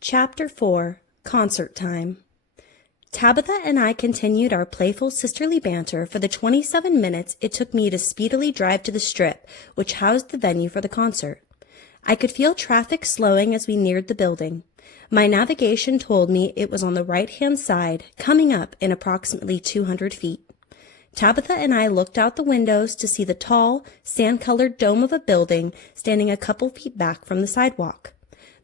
Chapter 4, Concert Time. Tabitha and I continued our playful sisterly banter for the 27 minutes it took me to speedily drive to the strip, which housed the venue for the concert. I could feel traffic slowing as we neared the building. My navigation told me it was on the right-hand side, coming up in approximately 200 feet. Tabitha and I looked out the windows to see the tall, sand-colored dome of a building standing a couple feet back from the sidewalk.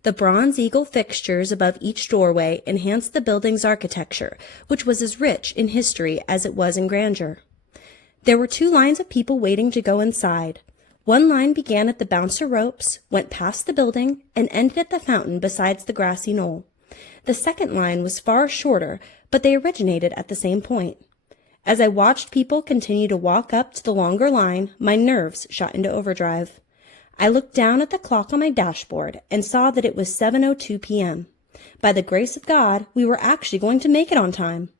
The bronze eagle fixtures above each doorway enhanced the building's architecture, which was as rich in history as it was in grandeur. There were two lines of people waiting to go inside. One line began at the bouncer ropes, went past the building, and ended at the fountain beside the grassy knoll. The second line was far shorter, but they originated at the same point. As I watched people continue to walk up to the longer line, my nerves shot into overdrive. I looked down at the clock on my dashboard and saw that it was 7:02 p.m. By the grace of God, we were actually going to make it on time.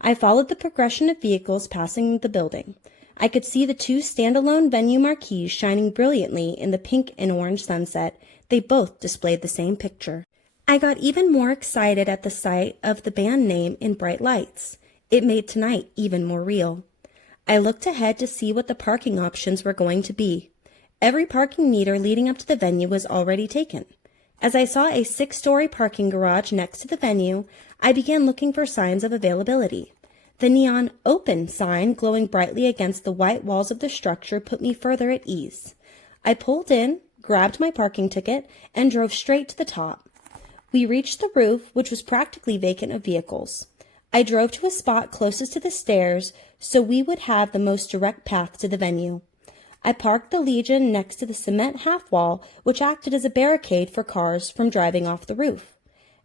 I followed the progression of vehicles passing the building. I could see the two standalone venue marquees shining brilliantly in the pink and orange sunset. They both displayed the same picture. I got even more excited at the sight of the band name in bright lights. It made tonight even more real. I looked ahead to see what the parking options were going to be. Every parking meter leading up to the venue was already taken. As I saw a 6-story parking garage next to the venue, I began looking for signs of availability. The neon "Open" sign glowing brightly against the white walls of the structure put me further at ease. I pulled in, grabbed my parking ticket, and drove straight to the top. We reached the roof, which was practically vacant of vehicles. I drove to a spot closest to the stairs so we would have the most direct path to the venue. I parked the Legion next to the cement half wall, which acted as a barricade for cars from driving off the roof.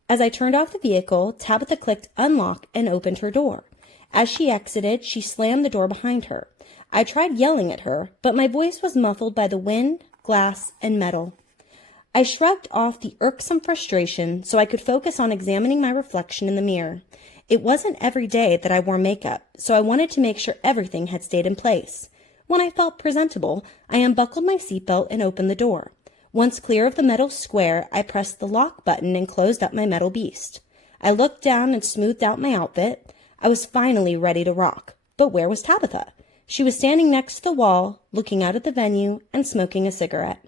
As I turned off the vehicle, Tabitha clicked unlock and opened her door. As she exited, she slammed the door behind her. I tried yelling at her, but my voice was muffled by the wind, glass, and metal. I shrugged off the irksome frustration so I could focus on examining my reflection in the mirror. It wasn't every day that I wore makeup, so I wanted to make sure everything had stayed in place. When I felt presentable, I unbuckled my seatbelt and opened the door. Once clear of the metal square, I pressed the lock button and closed up my metal beast. I looked down and smoothed out my outfit. I was finally ready to rock. But where was Tabitha? She was standing next to the wall, looking out at the venue and smoking a cigarette.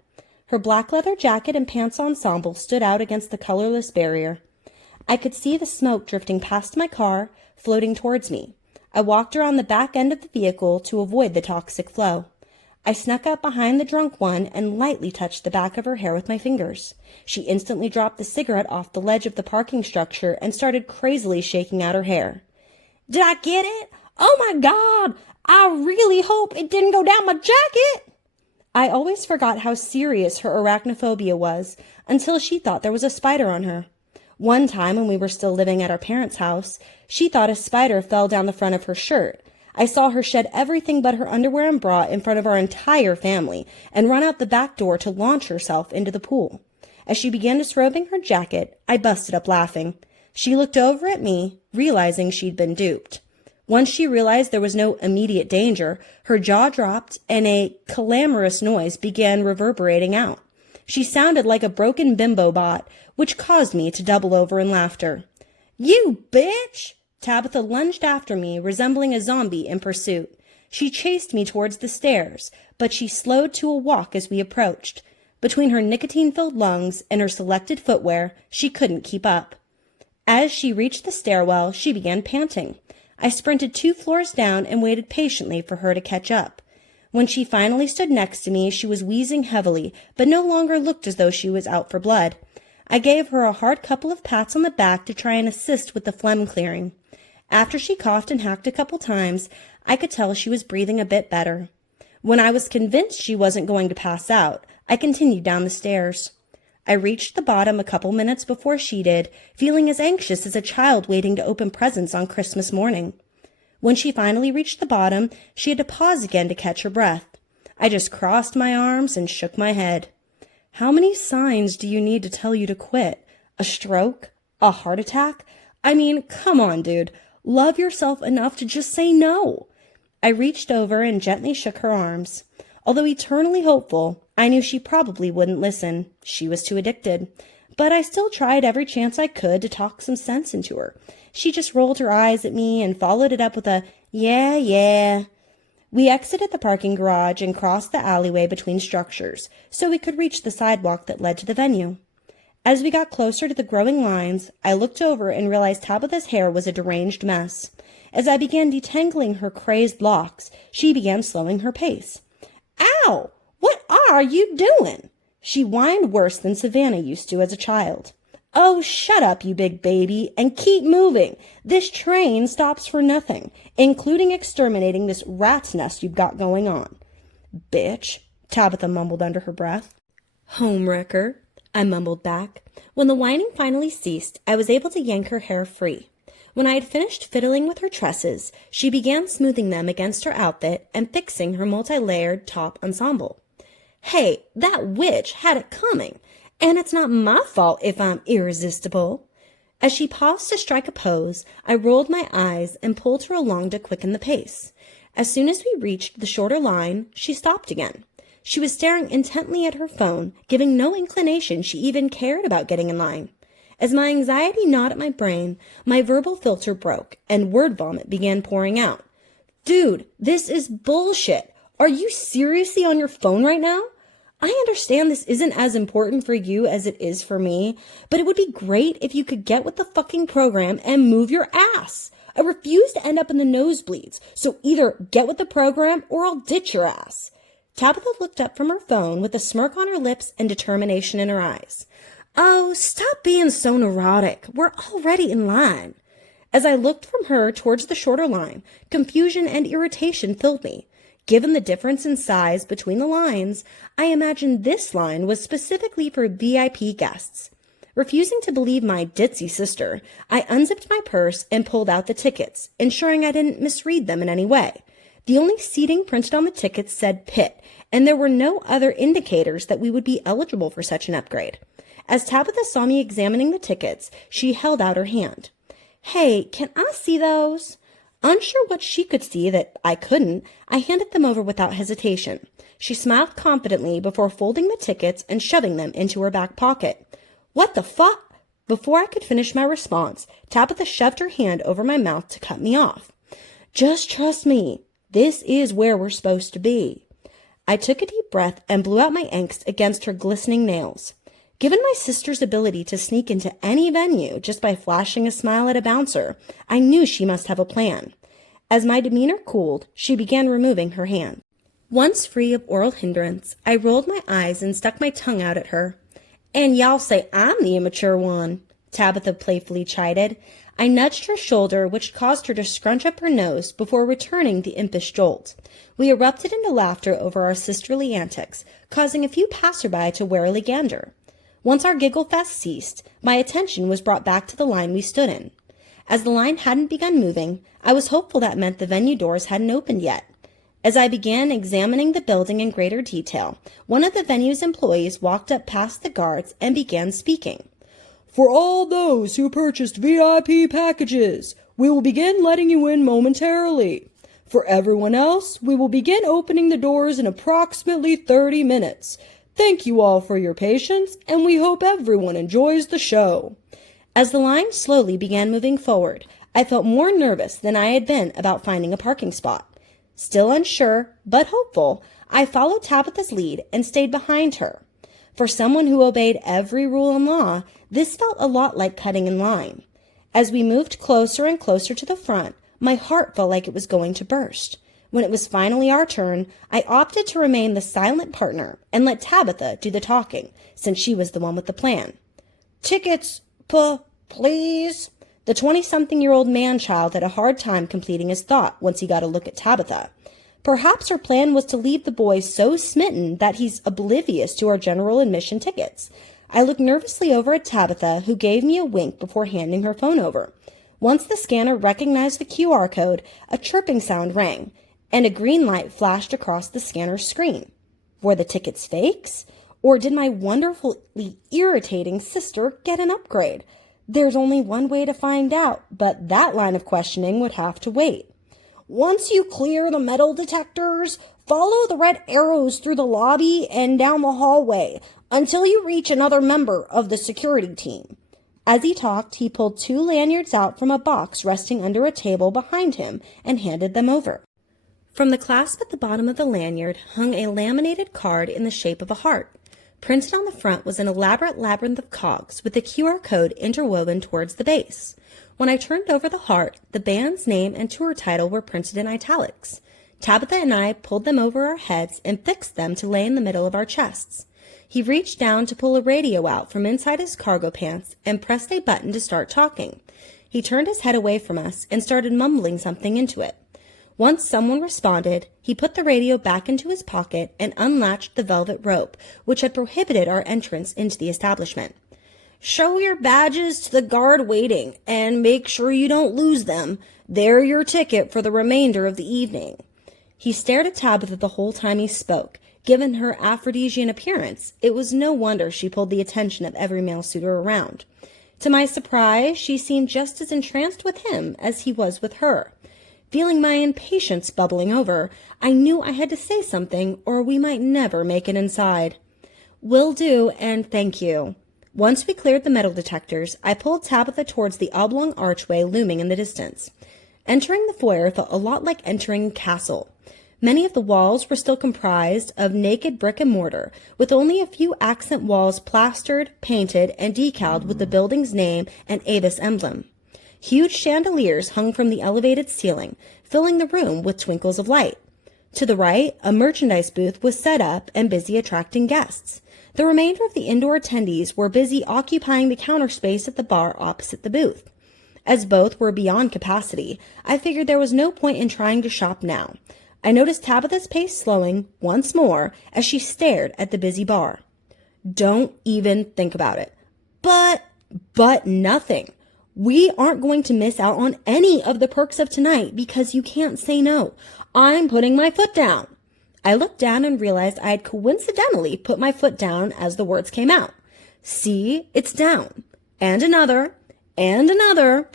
Her black leather jacket and pants ensemble stood out against the colorless barrier. I could see the smoke drifting past my car, floating towards me. I walked around the back end of the vehicle to avoid the toxic flow. I snuck up behind the drunk one and lightly touched the back of her hair with my fingers. She instantly dropped the cigarette off the ledge of the parking structure and started crazily shaking out her hair. "Did I get it? Oh my God! I really hope it didn't go down my jacket!" I always forgot how serious her arachnophobia was until she thought there was a spider on her. One time when we were still living at our parents' house, she thought a spider fell down the front of her shirt. I saw her shed everything but her underwear and bra in front of our entire family and run out the back door to launch herself into the pool. As she began disrobing her jacket, I busted up laughing. She looked over at me, realizing she'd been duped. Once she realized there was no immediate danger, her jaw dropped and a clamorous noise began reverberating out. She sounded like a broken bimbo bot, which caused me to double over in laughter. "You bitch!" Tabitha lunged after me, resembling a zombie in pursuit. She chased me towards the stairs, but she slowed to a walk as we approached. Between her nicotine-filled lungs and her selected footwear, she couldn't keep up. As she reached the stairwell, she began panting. I sprinted 2 floors down and waited patiently for her to catch up. When she finally stood next to me, she was wheezing heavily, but no longer looked as though she was out for blood. I gave her a hard couple of pats on the back to try and assist with the phlegm clearing. After she coughed and hacked a couple times, I could tell she was breathing a bit better. When I was convinced she wasn't going to pass out, I continued down the stairs. I reached the bottom a couple minutes before she did, feeling as anxious as a child waiting to open presents on Christmas morning. When she finally reached the bottom, she had to pause again to catch her breath. I just crossed my arms and shook my head. How many signs do you need to tell you to quit? A stroke? A heart attack? I mean, come on, dude. Love yourself enough to just say no. I reached over and gently shook her arms. Although eternally hopeful, I knew she probably wouldn't listen. She was too addicted. but I still tried every chance I could to talk some sense into her. She just rolled her eyes at me and followed it up with a, "Yeah, yeah." We exited the parking garage and crossed the alleyway between structures so we could reach the sidewalk that led to the venue. As we got closer to the growing lines, I looked over and realized Tabitha's hair was a deranged mess. As I began detangling her crazed locks, she began slowing her pace. "Ow! What are you doing?" She whined worse than Savannah used to as a child. "Oh, shut up, you big baby, and keep moving. This train stops for nothing, including exterminating this rat's nest you've got going on." "Bitch," Tabitha mumbled under her breath. "Homewrecker," I mumbled back. When the whining finally ceased, I was able to yank her hair free. When I had finished fiddling with her tresses, she began smoothing them against her outfit and fixing her multi-layered top ensemble. "Hey, that witch had it coming, and it's not my fault if I'm irresistible." As she paused to strike a pose, I rolled my eyes and pulled her along to quicken the pace. As soon as we reached the shorter line, she stopped again. She was staring intently at her phone, giving no inclination she even cared about getting in line. As my anxiety gnawed at my brain, my verbal filter broke, and word vomit began pouring out. "Dude, this is bullshit. Are you seriously on your phone right now? I understand this isn't as important for you as it is for me, but it would be great if you could get with the fucking program and move your ass. I refuse to end up in the nosebleeds, so either get with the program or I'll ditch your ass." Tabitha looked up from her phone with a smirk on her lips and determination in her eyes. "Oh, stop being so neurotic. We're already in line." As I looked from her towards the shorter line, confusion and irritation filled me. Given the difference in size between the lines, I imagined this line was specifically for VIP guests. Refusing to believe my ditzy sister, I unzipped my purse and pulled out the tickets, ensuring I didn't misread them in any way. The only seating printed on the tickets said pit, and there were no other indicators that we would be eligible for such an upgrade. As Tabitha saw me examining the tickets, she held out her hand. "Hey, can I see those?" Unsure what she could see that I couldn't, I handed them over without hesitation. She smiled confidently before folding the tickets and shoving them into her back pocket. "What the fuck?" Before I could finish my response, Tabitha shoved her hand over my mouth to cut me off. "Just trust me. This is where we're supposed to be." I took a deep breath and blew out my angst against her glistening nails. Given my sister's ability to sneak into any venue just by flashing a smile at a bouncer, I knew she must have a plan. As my demeanor cooled, she began removing her hand. Once free of oral hindrance, I rolled my eyes and stuck my tongue out at her. "And y'all say I'm the immature one," Tabitha playfully chided. I nudged her shoulder, which caused her to scrunch up her nose before returning the impish jolt. We erupted into laughter over our sisterly antics, causing a few passerby to warily gander. Once our giggle fest ceased, my attention was brought back to the line we stood in. As the line hadn't begun moving, I was hopeful that meant the venue doors hadn't opened yet. As I began examining the building in greater detail, one of the venue's employees walked up past the guards and began speaking. "For all those who purchased VIP packages, we will begin letting you in momentarily. For everyone else, we will begin opening the doors in approximately 30 minutes. Thank you all for your patience, and we hope everyone enjoys the show." As the line slowly began moving forward, I felt more nervous than I had been about finding a parking spot. Still unsure, but hopeful, I followed Tabitha's lead and stayed behind her. For someone who obeyed every rule and law, this felt a lot like cutting in line. As we moved closer and closer to the front, my heart felt like it was going to burst. When it was finally our turn, I opted to remain the silent partner and let Tabitha do the talking, since she was the one with the plan. "Tickets, please." The 20-something-year-old man-child had a hard time completing his thought once he got a look at Tabitha. Perhaps her plan was to leave the boy so smitten that he's oblivious to our general admission tickets. I looked nervously over at Tabitha, who gave me a wink before handing her phone over. Once the scanner recognized the QR code, a chirping sound rang, and a green light flashed across the scanner's screen. Were the tickets fakes? Or did my wonderfully irritating sister get an upgrade? There's only one way to find out, but that line of questioning would have to wait. "Once you clear the metal detectors, Follow the red arrows through the lobby and down the hallway until you reach another member of the security team. As he talked, he pulled 2 lanyards out from a box resting under a table behind him and handed them over. From the clasp at the bottom of the lanyard hung a laminated card in the shape of a heart. Printed on the front was an elaborate labyrinth of cogs with a QR code interwoven towards the base. When I turned over the heart, the band's name and tour title were printed in italics. Tabitha and I pulled them over our heads and fixed them to lay in the middle of our chests. He reached down to pull a radio out from inside his cargo pants and pressed a button to start talking. He turned his head away from us and started mumbling something into it. Once someone responded, he put the radio back into his pocket and unlatched the velvet rope, which had prohibited our entrance into the establishment. "Show your badges to the guard waiting, and make sure you don't lose them. They're your ticket for the remainder of the evening." He stared at Tabitha the whole time he spoke. Given her Aphrodisian appearance, it was no wonder she pulled the attention of every male suitor around. To my surprise, she seemed just as entranced with him as he was with her. Feeling my impatience bubbling over, I knew I had to say something or we might never make it inside. "Will do, and thank you." Once we cleared the metal detectors, I pulled Tabitha towards the oblong archway looming in the distance. Entering the foyer felt a lot like entering a castle. Many of the walls were still comprised of naked brick and mortar, with only a few accent walls plastered, painted, and decaled with the building's name and Avis emblem. Huge chandeliers hung from the elevated ceiling, filling the room with twinkles of light. To the right, a merchandise booth was set up and busy attracting guests. The remainder of the indoor attendees were busy occupying the counter space at the bar opposite the booth. As both were beyond capacity, I figured there was no point in trying to shop now. I noticed Tabitha's pace slowing once more as she stared at the busy bar. "Don't even think about it." But nothing. "We aren't going to miss out on any of the perks of tonight because you can't say no. I'm putting my foot down." I looked down and realized I had coincidentally put my foot down as the words came out. "See, it's down. And another. And another."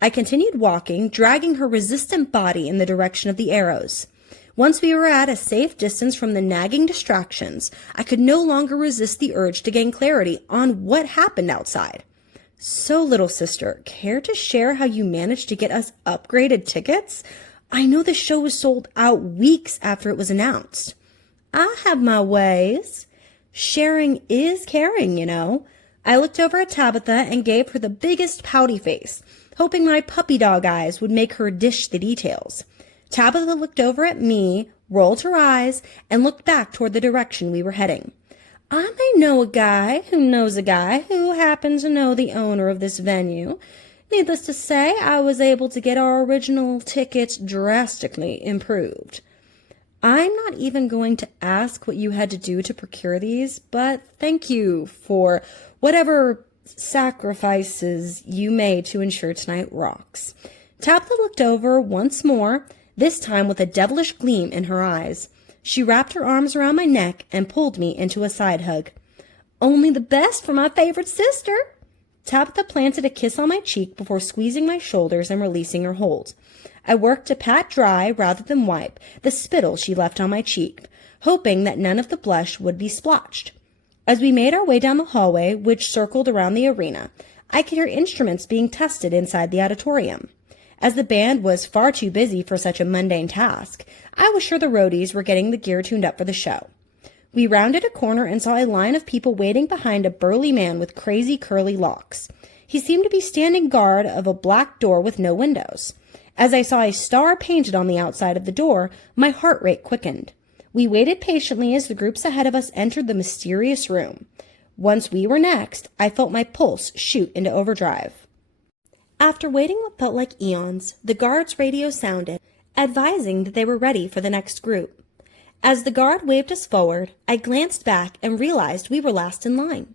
I continued walking, dragging her resistant body in the direction of the arrows. Once we were at a safe distance from the nagging distractions, I could no longer resist the urge to gain clarity on what happened outside. "So, little sister, care to share how you managed to get us upgraded tickets? I know the show was sold out weeks after it was announced." "I have my ways. Sharing is caring, you know." I looked over at Tabitha and gave her the biggest pouty face, hoping my puppy dog eyes would make her dish the details. Tabitha looked over at me, rolled her eyes, and looked back toward the direction we were heading. "I may know a guy who knows a guy who happens to know the owner of this venue. Needless to say, I was able to get our original tickets drastically improved." I'm not even going to ask what you had to do to procure these, but thank you for whatever sacrifices you made to ensure tonight rocks. Tabitha looked over once more, this time with a devilish gleam in her eyes. She wrapped her arms around my neck and pulled me into a side hug. "Only the best for my favorite sister." Tabitha planted a kiss on my cheek before squeezing my shoulders and releasing her hold. I worked to pat dry rather than wipe the spittle she left on my cheek, hoping that none of the blush would be splotched. As we made our way down the hallway, which circled around the arena, I could hear instruments being tested inside the auditorium. As the band was far too busy for such a mundane task, I was sure the roadies were getting the gear tuned up for the show. We rounded a corner and saw a line of people waiting behind a burly man with crazy curly locks. He seemed to be standing guard of a black door with no windows. As I saw a star painted on the outside of the door, my heart rate quickened. We waited patiently as the groups ahead of us entered the mysterious room. Once we were next, I felt my pulse shoot into overdrive. After waiting what felt like eons, the guard's radio sounded, advising that they were ready for the next group. As the guard waved us forward, I glanced back and realized we were last in line.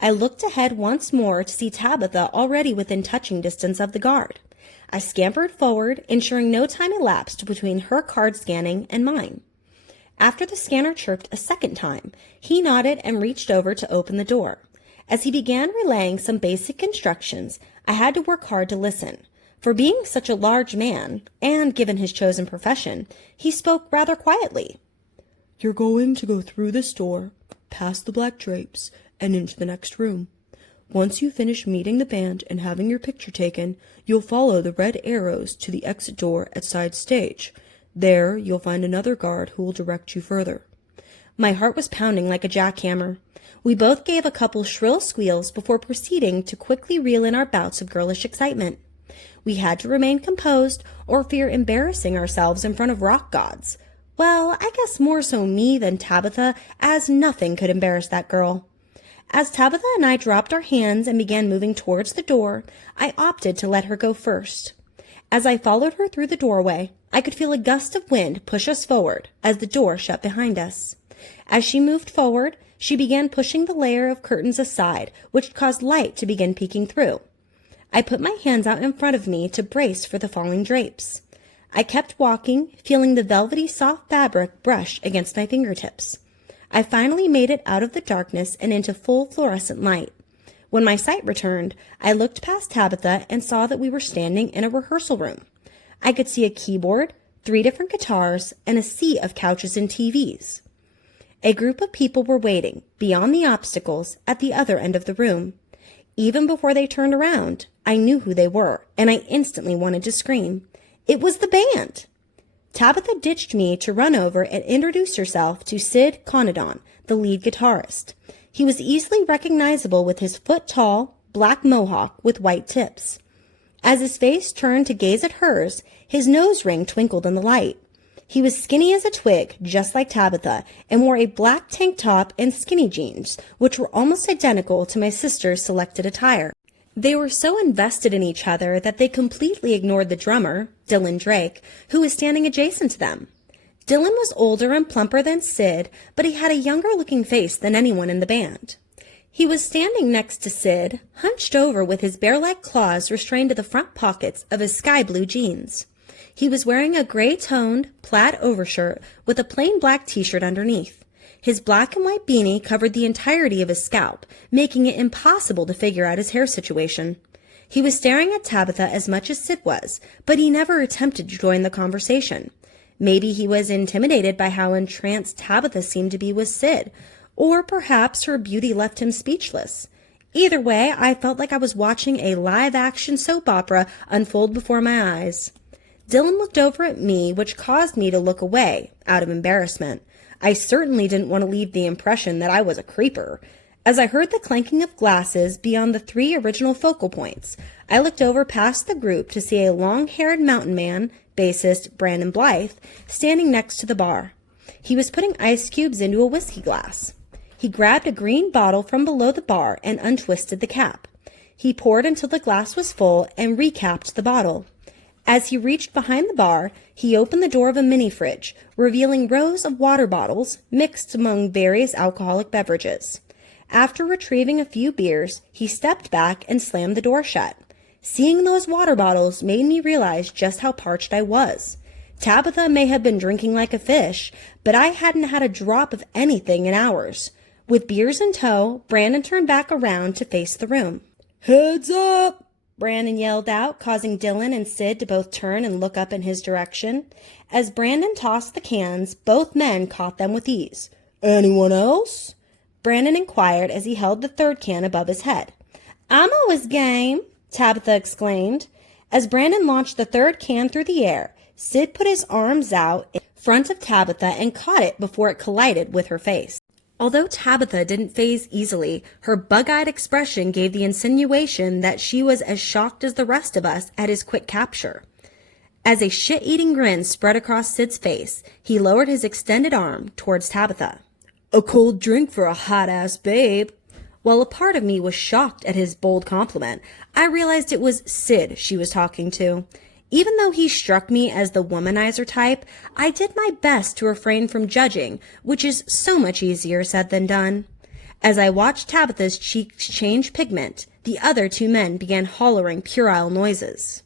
I looked ahead once more to see Tabitha already within touching distance of the guard. I scampered forward, ensuring no time elapsed between her card scanning and mine. After the scanner chirped a second time, he nodded and reached over to open the door. As he began relaying some basic instructions, I had to work hard to listen. For being such a large man, and given his chosen profession, he spoke rather quietly. You're going to go through this door, past the black drapes, and into the next room. Once you finish meeting the band and having your picture taken, you'll follow the red arrows to the exit door at side stage. There, you'll find another guard who will direct you further." My heart was pounding like a jackhammer. We both gave a couple shrill squeals before proceeding to quickly reel in our bouts of girlish excitement. We had to remain composed or fear embarrassing ourselves in front of rock gods. Well, I guess more so me than Tabitha, as nothing could embarrass that girl. As Tabitha and I dropped our hands and began moving towards the door, I opted to let her go first. As I followed her through the doorway, I could feel a gust of wind push us forward as the door shut behind us. As she moved forward, she began pushing the layer of curtains aside, which caused light to begin peeking through. I put my hands out in front of me to brace for the falling drapes. I kept walking, feeling the velvety soft fabric brush against my fingertips. I finally made it out of the darkness and into full fluorescent light. When my sight returned, I looked past Tabitha and saw that we were standing in a rehearsal room. I could see a keyboard, 3 different guitars, and a sea of couches and TVs. A group of people were waiting, beyond the obstacles, at the other end of the room. Even before they turned around, I knew who they were, and I instantly wanted to scream. It was the band! Tabitha ditched me to run over and introduce herself to Sid Conadon, the lead guitarist. He was easily recognizable with his foot-tall, black mohawk with white tips. As his face turned to gaze at hers, his nose ring twinkled in the light. He was skinny as a twig, just like Tabitha, and wore a black tank top and skinny jeans, which were almost identical to my sister's selected attire. They were so invested in each other that they completely ignored the drummer, Dylan Drake, who was standing adjacent to them. Dylan was older and plumper than Sid, but he had a younger-looking face than anyone in the band. He was standing next to Sid, hunched over with his bear-like claws restrained to the front pockets of his sky-blue jeans. He was wearing a gray-toned, plaid overshirt with a plain black t-shirt underneath. His black and white beanie covered the entirety of his scalp, making it impossible to figure out his hair situation. He was staring at Tabitha as much as Sid was, but he never attempted to join the conversation. Maybe he was intimidated by how entranced Tabitha seemed to be with Sid, or perhaps her beauty left him speechless. Either way, I felt like I was watching a live-action soap opera unfold before my eyes. Dylan looked over at me, which caused me to look away, out of embarrassment. I certainly didn't want to leave the impression that I was a creeper. As I heard the clanking of glasses beyond the 3 original focal points, I looked over past the group to see a long-haired mountain man, bassist Brandon Blythe, standing next to the bar. He was putting ice cubes into a whiskey glass. He grabbed a green bottle from below the bar and untwisted the cap. He poured until the glass was full and recapped the bottle. As he reached behind the bar, he opened the door of a mini-fridge, revealing rows of water bottles mixed among various alcoholic beverages. After retrieving a few beers, he stepped back and slammed the door shut. Seeing those water bottles made me realize just how parched I was. Tabitha may have been drinking like a fish, but I hadn't had a drop of anything in hours. With beers in tow, Brandon turned back around to face the room. "Heads up!" Brandon yelled out, causing Dylan and Sid to both turn and look up in his direction. As Brandon tossed the cans, both men caught them with ease. "Anyone else?" Brandon inquired as he held the 3rd can above his head. "I'm always game," Tabitha exclaimed. As Brandon launched the 3rd can through the air, Sid put his arms out in front of Tabitha and caught it before it collided with her face. Although Tabitha didn't faze easily, her bug-eyed expression gave the insinuation that she was as shocked as the rest of us at his quick capture. As a shit-eating grin spread across Sid's face, he lowered his extended arm towards Tabitha. "A cold drink for a hot-ass babe." While a part of me was shocked at his bold compliment, I realized it was Sid she was talking to. Even though he struck me as the womanizer type, I did my best to refrain from judging, which is so much easier said than done. As I watched Tabitha's cheeks change pigment, the other 2 men began hollering puerile noises.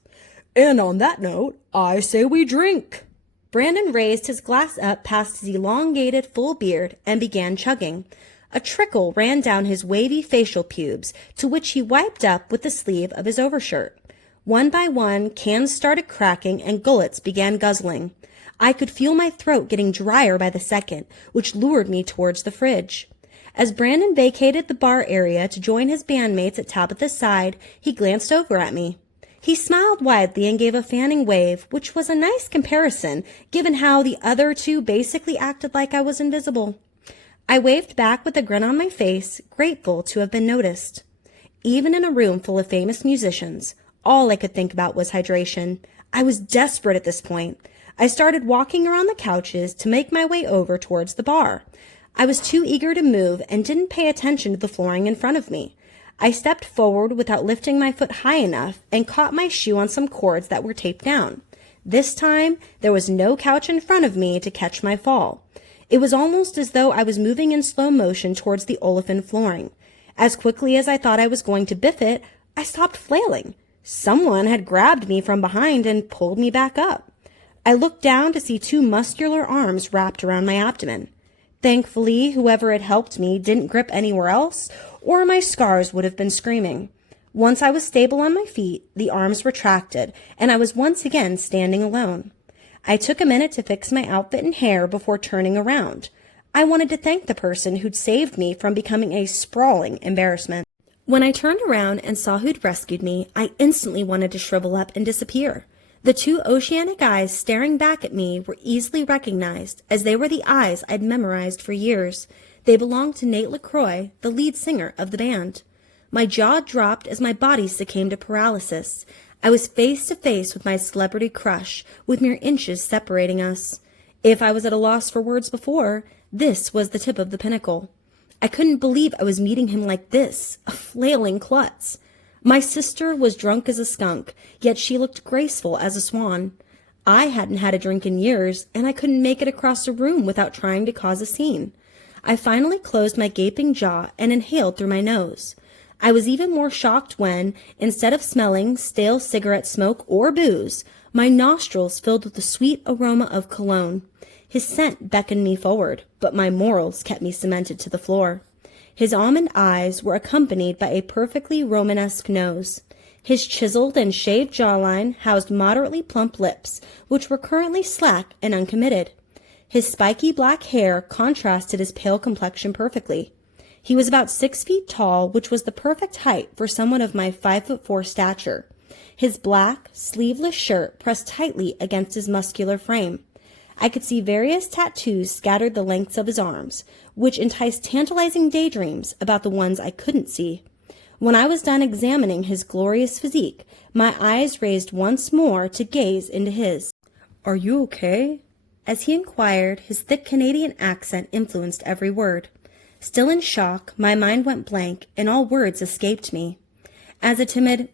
"And on that note, I say we drink." Brandon raised his glass up past his elongated full beard and began chugging. A trickle ran down his wavy facial pubes, to which he wiped up with the sleeve of his overshirt. One by one, cans started cracking and gullets began guzzling. I could feel my throat getting drier by the second, which lured me towards the fridge. As Brandon vacated the bar area to join his bandmates at Tabitha's side, he glanced over at me. He smiled widely and gave a fanning wave, which was a nice comparison, given how the other two basically acted like I was invisible. I waved back with a grin on my face, grateful to have been noticed. Even in a room full of famous musicians, all I could think about was hydration. I was desperate at this point. I started walking around the couches to make my way over towards the bar. I was too eager to move and didn't pay attention to the flooring in front of me. I stepped forward without lifting my foot high enough and caught my shoe on some cords that were taped down. This time, there was no couch in front of me to catch my fall. It was almost as though I was moving in slow motion towards the olefin flooring. As quickly as I thought I was going to biff it, I stopped flailing. Someone had grabbed me from behind and pulled me back up. I looked down to see two muscular arms wrapped around my abdomen. Thankfully, whoever had helped me didn't grip anywhere else, or my scars would have been screaming. Once I was stable on my feet, the arms retracted, and I was once again standing alone. I took a minute to fix my outfit and hair before turning around. I wanted to thank the person who'd saved me from becoming a sprawling embarrassment. When I turned around and saw who'd rescued me, I instantly wanted to shrivel up and disappear. The two oceanic eyes staring back at me were easily recognized, as they were the eyes I'd memorized for years. They belonged to Nate LaCroix, the lead singer of the band. My jaw dropped as my body succumbed to paralysis. I was face to face with my celebrity crush, with mere inches separating us. If I was at a loss for words before, this was the tip of the pinnacle. I couldn't believe I was meeting him like this, a flailing klutz. My sister was drunk as a skunk, yet she looked graceful as a swan. I hadn't had a drink in years, and I couldn't make it across the room without trying to cause a scene. I finally closed my gaping jaw and inhaled through my nose. I was even more shocked when, instead of smelling stale cigarette smoke or booze, my nostrils filled with the sweet aroma of cologne. His scent beckoned me forward, but my morals kept me cemented to the floor. His almond eyes were accompanied by a perfectly Romanesque nose. His chiseled and shaved jawline housed moderately plump lips, which were currently slack and uncommitted. His spiky black hair contrasted his pale complexion perfectly. He was about 6 feet tall, which was the perfect height for someone of my 5'4" stature. His black, sleeveless shirt pressed tightly against his muscular frame. I could see various tattoos scattered the lengths of his arms, which enticed tantalizing daydreams about the ones I couldn't see. When I was done examining his glorious physique, my eyes raised once more to gaze into his. "Are you okay?" As he inquired, his thick Canadian accent influenced every word. Still in shock, my mind went blank, and all words escaped me. As a timid,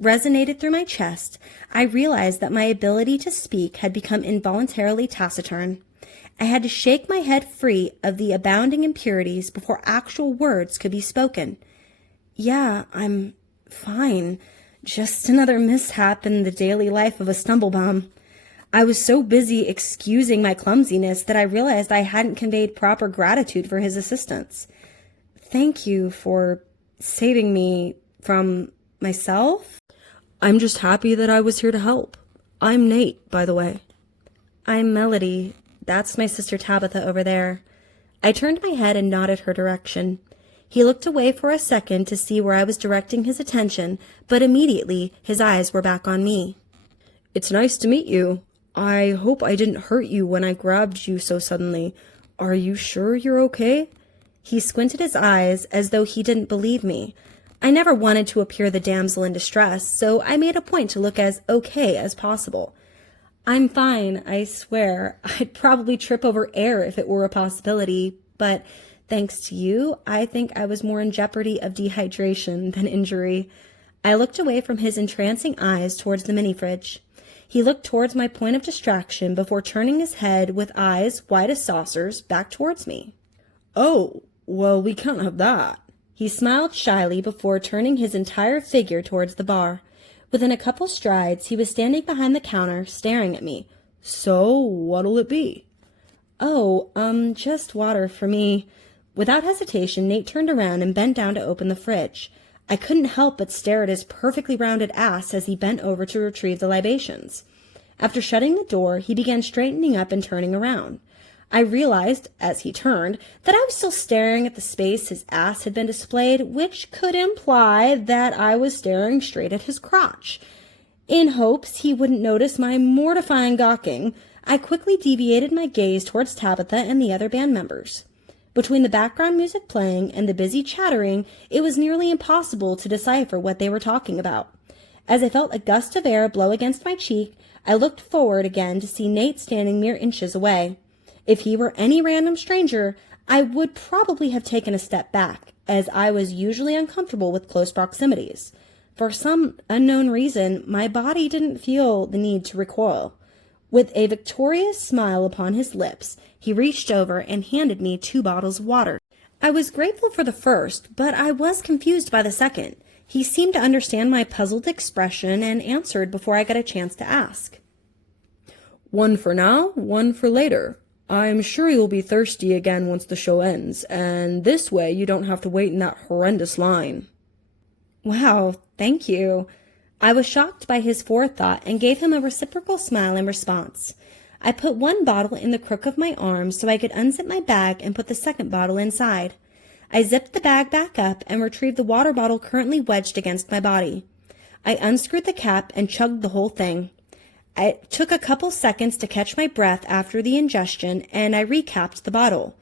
resonated through my chest, I realized that my ability to speak had become involuntarily taciturn. I had to shake my head free of the abounding impurities before actual words could be spoken. "Yeah, I'm fine. Just another mishap in the daily life of a stumblebum." I was so busy excusing my clumsiness that I realized I hadn't conveyed proper gratitude for his assistance. "Thank you for saving me from myself?" "I'm just happy that I was here to help. I'm Nate, by the way." "I'm Melody. That's my sister Tabitha over there." I turned my head and nodded her direction. He looked away for a second to see where I was directing his attention, but immediately his eyes were back on me. "It's nice to meet you. I hope I didn't hurt you when I grabbed you so suddenly. Are you sure you're okay?" He squinted his eyes as though he didn't believe me. I never wanted to appear the damsel in distress, so I made a point to look as okay as possible. "I'm fine, I swear. I'd probably trip over air if it were a possibility, but thanks to you, I think I was more in jeopardy of dehydration than injury." I looked away from his entrancing eyes towards the mini-fridge. He looked towards my point of distraction before turning his head with eyes wide as saucers back towards me. "Oh, well, we can't have that." He smiled shyly before turning his entire figure towards the bar. Within a couple strides, he was standing behind the counter, staring at me. "So, what'll it be?" "Oh, just water for me." Without hesitation, Nate turned around and bent down to open the fridge. I couldn't help but stare at his perfectly rounded ass as he bent over to retrieve the libations. After shutting the door, he began straightening up and turning around. I realized, as he turned, that I was still staring at the space his ass had been displayed, which could imply that I was staring straight at his crotch. In hopes he wouldn't notice my mortifying gawking, I quickly deviated my gaze towards Tabitha and the other band members. Between the background music playing and the busy chattering, it was nearly impossible to decipher what they were talking about. As I felt a gust of air blow against my cheek, I looked forward again to see Nate standing mere inches away. If he were any random stranger, I would probably have taken a step back, as I was usually uncomfortable with close proximities. For some unknown reason, my body didn't feel the need to recoil. With a victorious smile upon his lips, he reached over and handed me 2 bottles of water. I was grateful for the first, but I was confused by the second. He seemed to understand my puzzled expression and answered before I got a chance to ask. "One for now, one for later. I'm sure you'll be thirsty again once the show ends, and this way you don't have to wait in that horrendous line." Wow, thank you. I was shocked by his forethought and gave him a reciprocal smile in response. I put 1 bottle in the crook of my arm so I could unzip my bag and put the second bottle inside. I zipped the bag back up and retrieved the water bottle currently wedged against my body. I unscrewed the cap and chugged the whole thing. It took a couple seconds to catch my breath after the ingestion, and I recapped the bottle.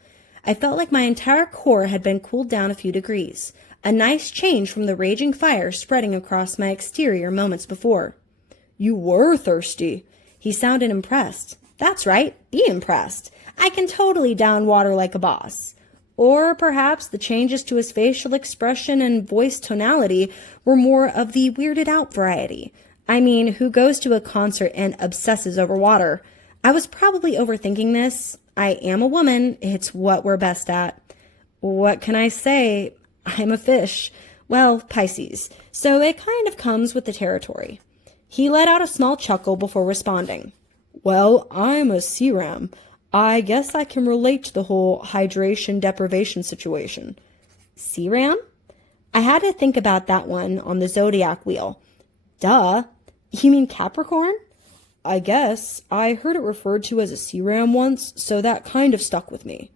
I felt like my entire core had been cooled down a few degrees, a nice change from the raging fire spreading across my exterior moments before. "You were thirsty." He sounded impressed. That's right, be impressed. I can totally down water like a boss. Or perhaps the changes to his facial expression and voice tonality were more of the weirded out variety. I mean, who goes to a concert and obsesses over water? I was probably overthinking this. I am a woman. It's what we're best at. What can I say? I'm a fish. Well, Pisces. So it kind of comes with the territory. He let out a small chuckle before responding. "Well, I'm a sea ram. I guess I can relate to the whole hydration deprivation situation." Sea ram? I had to think about that one on the zodiac wheel. Duh. You mean Capricorn? "I guess. I heard it referred to as a sea ram once, so that kind of stuck with me."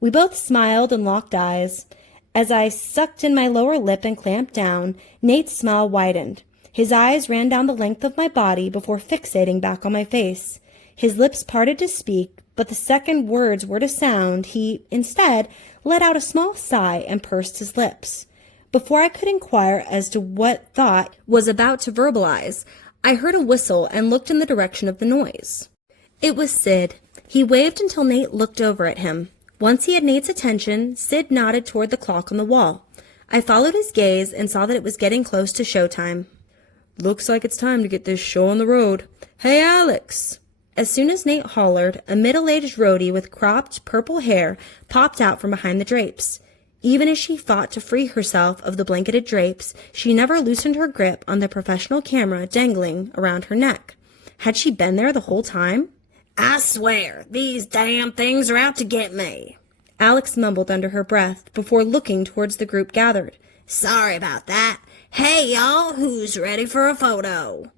We both smiled and locked eyes. As I sucked in my lower lip and clamped down, Nate's smile widened. His eyes ran down the length of my body before fixating back on my face. His lips parted to speak, but the second words were to sound, he, instead, let out a small sigh and pursed his lips. Before I could inquire as to what thought was about to verbalize, I heard a whistle and looked in the direction of the noise. It was Sid. He waved until Nate looked over at him. Once he had Nate's attention, Sid nodded toward the clock on the wall. I followed his gaze and saw that it was getting close to showtime. "Looks like it's time to get this show on the road. Hey, Alex!" As soon as Nate hollered, a middle-aged roadie with cropped purple hair popped out from behind the drapes. Even as she fought to free herself of the blanketed drapes, she never loosened her grip on the professional camera dangling around her neck. Had she been there the whole time? "I swear, these damn things are out to get me," Alex mumbled under her breath before looking towards the group gathered. "Sorry about that. Hey, y'all, who's ready for a photo?"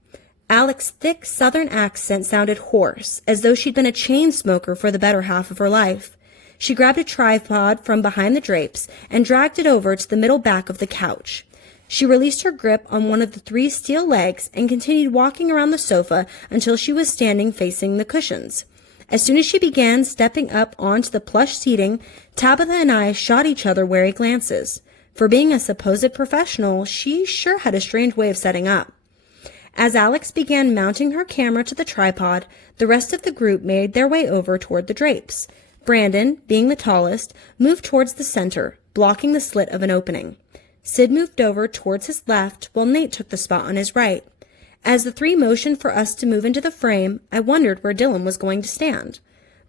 Alex's thick southern accent sounded hoarse, as though she'd been a chain smoker for the better half of her life. She grabbed a tripod from behind the drapes and dragged it over to the middle back of the couch. She released her grip on one of the 3 steel legs and continued walking around the sofa until she was standing facing the cushions. As soon as she began stepping up onto the plush seating, Tabitha and I shot each other wary glances. For being a supposed professional, she sure had a strange way of setting up. As Alex began mounting her camera to the tripod, the rest of the group made their way over toward the drapes. Brandon, being the tallest, moved towards the center, blocking the slit of an opening. Sid moved over towards his left, while Nate took the spot on his right. As the 3 motioned for us to move into the frame, I wondered where Dylan was going to stand.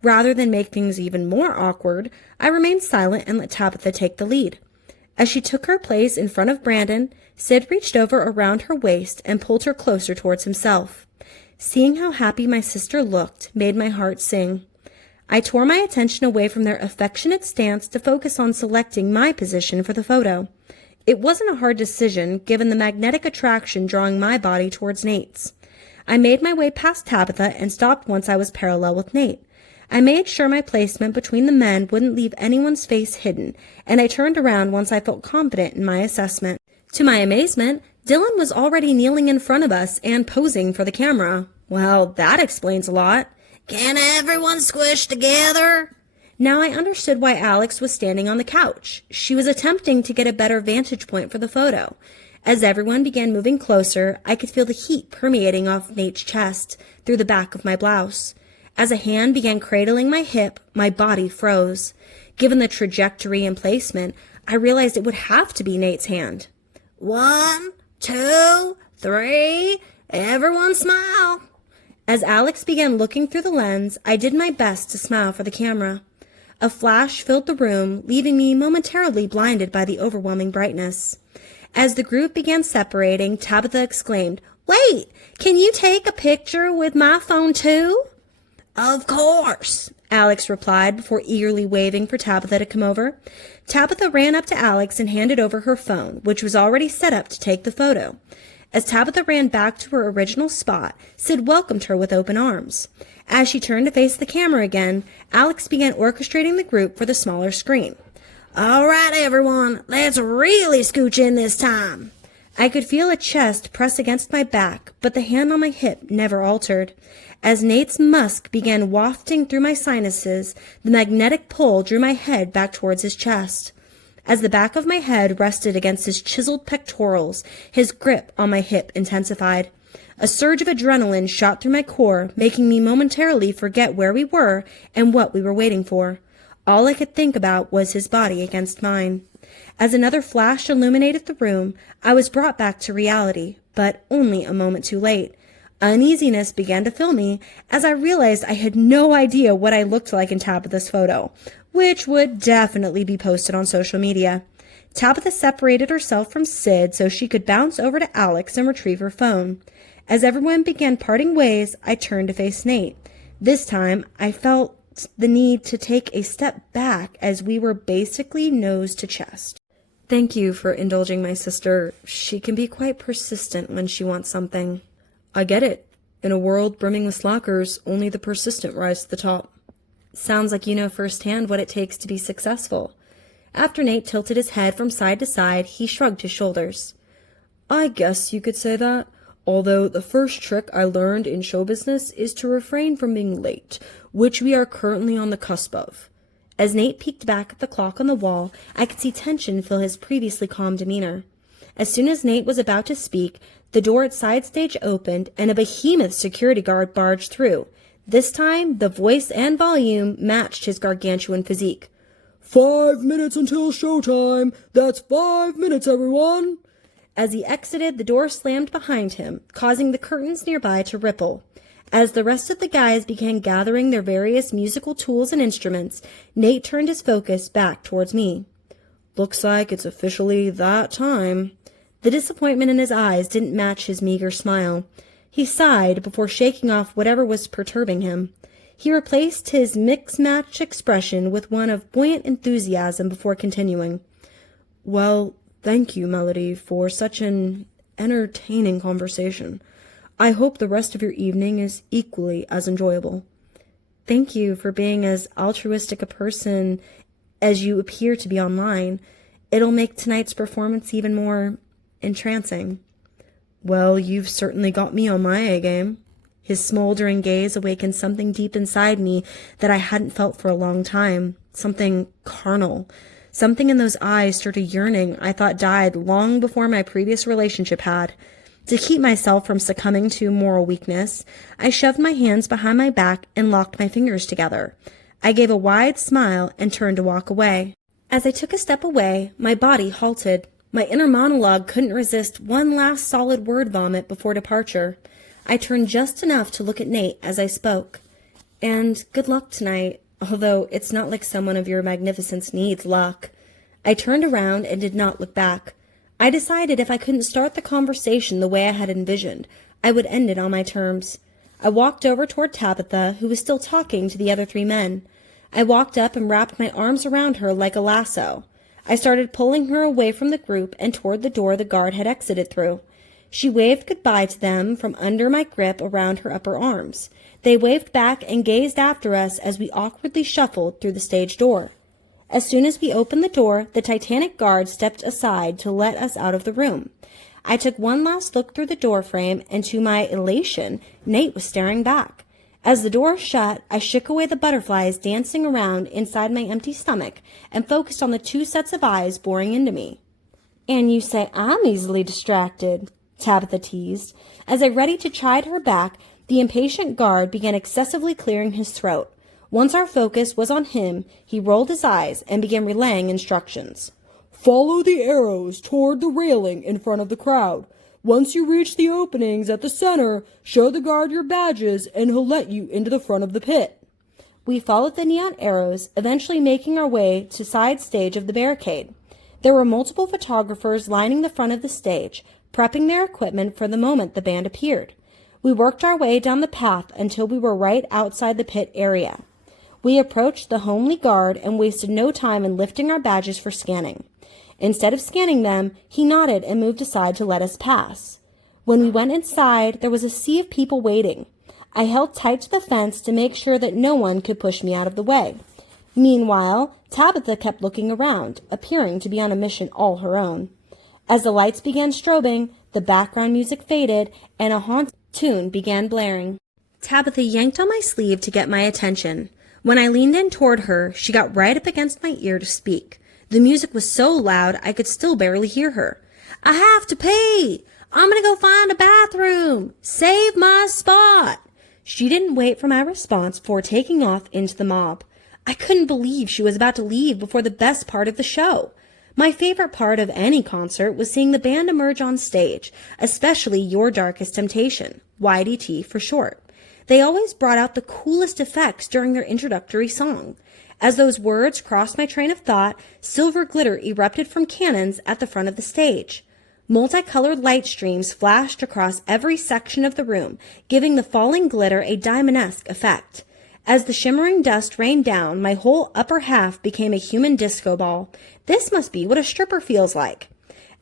Rather than make things even more awkward, I remained silent and let Tabitha take the lead. As she took her place in front of Brandon, Sid reached over around her waist and pulled her closer towards himself. Seeing how happy my sister looked made my heart sing. I tore my attention away from their affectionate stance to focus on selecting my position for the photo. It wasn't a hard decision, given the magnetic attraction drawing my body towards Nate's. I made my way past Tabitha and stopped once I was parallel with Nate. I made sure my placement between the men wouldn't leave anyone's face hidden, and I turned around once I felt confident in my assessment. To my amazement, Dylan was already kneeling in front of us and posing for the camera. Well, that explains a lot. Can everyone squish together? Now I understood why Alex was standing on the couch. She was attempting to get a better vantage point for the photo. As everyone began moving closer, I could feel the heat permeating off Nate's chest through the back of my blouse. As a hand began cradling my hip, my body froze. Given the trajectory and placement, I realized it would have to be Nate's hand. 1, 2, 3, everyone smile. As Alex began looking through the lens, I did my best to smile for the camera. A flash filled the room, leaving me momentarily blinded by the overwhelming brightness. As the group began separating, Tabitha exclaimed, "Wait, can you take a picture with my phone too?" Of course, Alex replied before eagerly waving for Tabitha to come over. Tabitha ran up to Alex and handed over her phone, which was already set up to take the photo. As Tabitha ran back to her original spot, Sid welcomed her with open arms. As she turned to face the camera again, Alex began orchestrating the group for the smaller screen. All right, everyone, let's really scooch in this time. I could feel a chest press against my back, but the hand on my hip never altered. As Nate's musk began wafting through my sinuses, the magnetic pull drew my head back towards his chest. As the back of my head rested against his chiseled pectorals, his grip on my hip intensified. A surge of adrenaline shot through my core, making me momentarily forget where we were and what we were waiting for. All I could think about was his body against mine. As another flash illuminated the room, I was brought back to reality, but only a moment too late. Uneasiness began to fill me as I realized I had no idea what I looked like in Tabitha's photo, which would definitely be posted on social media. Tabitha separated herself from Sid so she could bounce over to Alex and retrieve her phone. As everyone began parting ways, I turned to face Nate. This time, I felt the need to take a step back as we were basically nose to chest. Thank you for indulging my sister. She can be quite persistent when she wants something. I get it. In a world brimming with slackers, only the persistent rise to the top. Sounds like you know firsthand what it takes to be successful. After Nate tilted his head from side to side, he shrugged his shoulders. I guess you could say that, although the first trick I learned in show business is to refrain from being late, which we are currently on the cusp of. As Nate peeked back at the clock on the wall, I could see tension fill his previously calm demeanor. As soon as Nate was about to speak, the door at side stage opened and a behemoth security guard barged through. This time, the voice and volume matched his gargantuan physique. 5 minutes until showtime. That's 5 minutes, everyone. As he exited, the door slammed behind him, causing the curtains nearby to ripple. As the rest of the guys began gathering their various musical tools and instruments, Nate turned his focus back towards me. Looks like it's officially that time. The disappointment in his eyes didn't match his meager smile. He sighed before shaking off whatever was perturbing him. He replaced his mix-match expression with one of buoyant enthusiasm before continuing. Well, thank you, Melody, for such an entertaining conversation. I hope the rest of your evening is equally as enjoyable. Thank you for being as altruistic a person as you appear to be online. It'll make tonight's performance even more entrancing. Well, you've certainly got me on my A-game. His smoldering gaze awakened something deep inside me that I hadn't felt for a long time. Something carnal. Something in those eyes stirred a yearning I thought died long before my previous relationship had. To keep myself from succumbing to moral weakness, I shoved my hands behind my back and locked my fingers together. I gave a wide smile and turned to walk away. As I took a step away, my body halted. My inner monologue couldn't resist one last solid word vomit before departure. I turned just enough to look at Nate as I spoke. And good luck tonight, although it's not like someone of your magnificence needs luck. I turned around and did not look back. I decided if I couldn't start the conversation the way I had envisioned, I would end it on my terms. I walked over toward Tabitha, who was still talking to the other 3 men. I walked up and wrapped my arms around her like a lasso. I started pulling her away from the group and toward the door the guard had exited through. She waved goodbye to them from under my grip around her upper arms. They waved back and gazed after us as we awkwardly shuffled through the stage door. As soon as we opened the door, the Titanic guard stepped aside to let us out of the room. I took one last look through the door frame, and to my elation, Nate was staring back. As the door shut, I shook away the butterflies dancing around inside my empty stomach and focused on the two sets of eyes boring into me. "And you say I'm easily distracted," Tabitha teased. As I readied to chide her back, the impatient guard began excessively clearing his throat. Once our focus was on him, he rolled his eyes and began relaying instructions. "Follow the arrows toward the railing in front of the crowd. Once you reach the openings at the center, show the guard your badges and he'll let you into the front of the pit." We followed the neon arrows, eventually making our way to side stage of the barricade. There were multiple photographers lining the front of the stage, prepping their equipment for the moment the band appeared. We worked our way down the path until we were right outside the pit area. We approached the homely guard and wasted no time in lifting our badges for scanning. Instead of scanning them, he nodded and moved aside to let us pass. When we went inside, there was a sea of people waiting. I held tight to the fence to make sure that no one could push me out of the way. Meanwhile, Tabitha kept looking around, appearing to be on a mission all her own. As the lights began strobing, the background music faded, and a haunting tune began blaring. Tabitha yanked on my sleeve to get my attention. When I leaned in toward her, she got right up against my ear to speak. The music was so loud I could still barely hear her. "I have to pee! I'm gonna go find a bathroom! Save my spot!" She didn't wait for my response before taking off into the mob. I couldn't believe she was about to leave before the best part of the show. My favorite part of any concert was seeing the band emerge on stage, especially Your Darkest Temptation, YDT for short. They always brought out the coolest effects during their introductory song. As those words crossed my train of thought, silver glitter erupted from cannons at the front of the stage. Multicolored light streams flashed across every section of the room, giving the falling glitter a diamond-esque effect. As the shimmering dust rained down, my whole upper half became a human disco ball. This must be what a stripper feels like.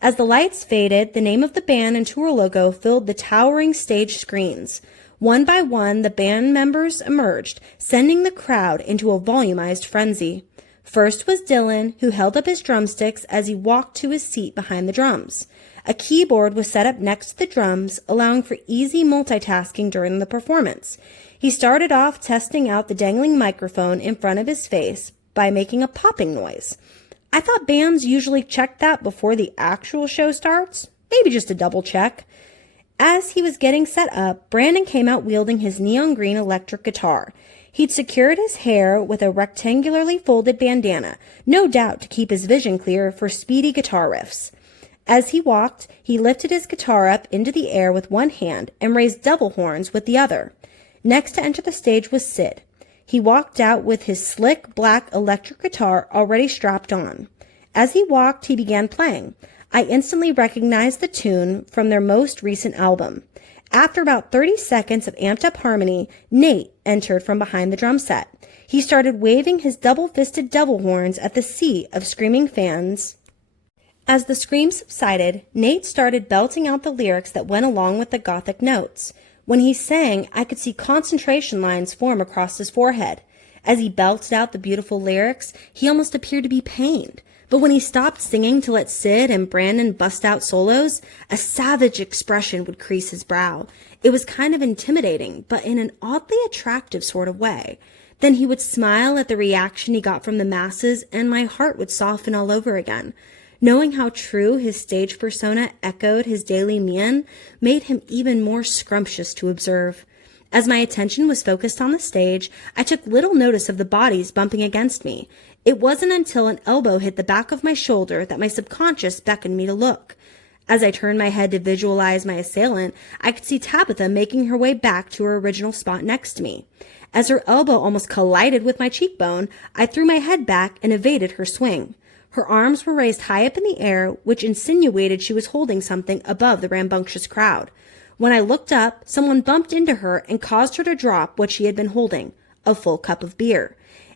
As the lights faded, the name of the band and tour logo filled the towering stage screens. One by one, the band members emerged, sending the crowd into a volumized frenzy. First was Dylan, who held up his drumsticks as he walked to his seat behind the drums. A keyboard was set up next to the drums, allowing for easy multitasking during the performance. He started off testing out the dangling microphone in front of his face by making a popping noise. I thought bands usually check that before the actual show starts. Maybe just a double check. As he was getting set up, Brandon came out wielding his neon green electric guitar. He'd secured his hair with a rectangularly folded bandana, no doubt to keep his vision clear for speedy guitar riffs. As he walked, he lifted his guitar up into the air with one hand and raised devil horns with the other. Next to enter the stage was Sid. He walked out with his slick black electric guitar already strapped on. As he walked, he began playing. I instantly recognized the tune from their most recent album. After about 30 seconds of amped-up harmony, Nate entered from behind the drum set. He started waving his double-fisted devil horns at the sea of screaming fans. As the screams subsided, Nate started belting out the lyrics that went along with the gothic notes. When he sang, I could see concentration lines form across his forehead. As he belted out the beautiful lyrics, he almost appeared to be pained. But when he stopped singing to let Sid and Brandon bust out solos, a savage expression would crease his brow. It was kind of intimidating, but in an oddly attractive sort of way. Then he would smile at the reaction he got from the masses, and my heart would soften all over again. Knowing how true his stage persona echoed his daily mien made him even more scrumptious to observe. As my attention was focused on the stage, I took little notice of the bodies bumping against me. It wasn't until an elbow hit the back of my shoulder that my subconscious beckoned me to look. As I turned my head to visualize my assailant, I could see Tabitha making her way back to her original spot next to me. As her elbow almost collided with my cheekbone, I threw my head back and evaded her swing. Her arms were raised high up in the air, which insinuated she was holding something above the rambunctious crowd. When I looked up, someone bumped into her and caused her to drop what she had been holding, a full cup of beer.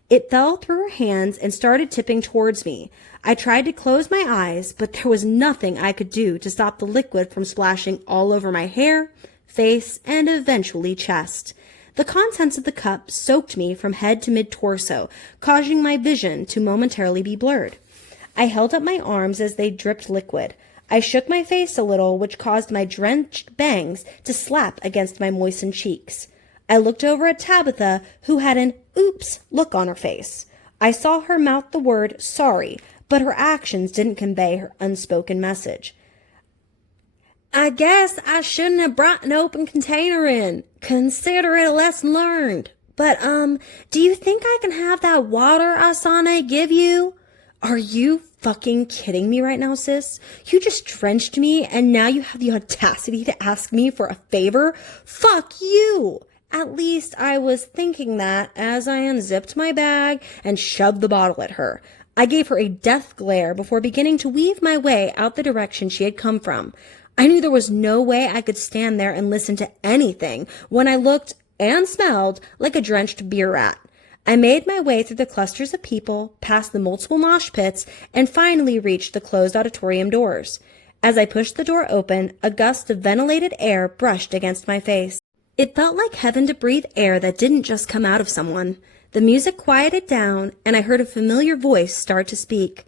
It fell through her hands and started tipping towards me. I tried to close my eyes, but there was nothing I could do to stop the liquid from splashing all over my hair, face, and eventually chest. The contents of the cup soaked me from head to mid-torso, causing my vision to momentarily be blurred. I held up my arms as they dripped liquid. I shook my face a little, which caused my drenched bangs to slap against my moistened cheeks. I looked over at Tabitha, who had an oops look on her face. I saw her mouth the word sorry, but her actions didn't convey her unspoken message. I guess I shouldn't have brought an open container in. Consider it a lesson learned. But, do you think I can have that water Asane give you? Are you fucking kidding me right now, sis? You just drenched me and now you have the audacity to ask me for a favor? Fuck you! At least I was thinking that as I unzipped my bag and shoved the bottle at her. I gave her a death glare before beginning to weave my way out the direction she had come from. I knew there was no way I could stand there and listen to anything when I looked and smelled like a drenched beer rat. I made my way through the clusters of people, past the multiple mosh pits, and finally reached the closed auditorium doors. As I pushed the door open, a gust of ventilated air brushed against my face. It felt like heaven to breathe air that didn't just come out of someone. The music quieted down, and I heard a familiar voice start to speak.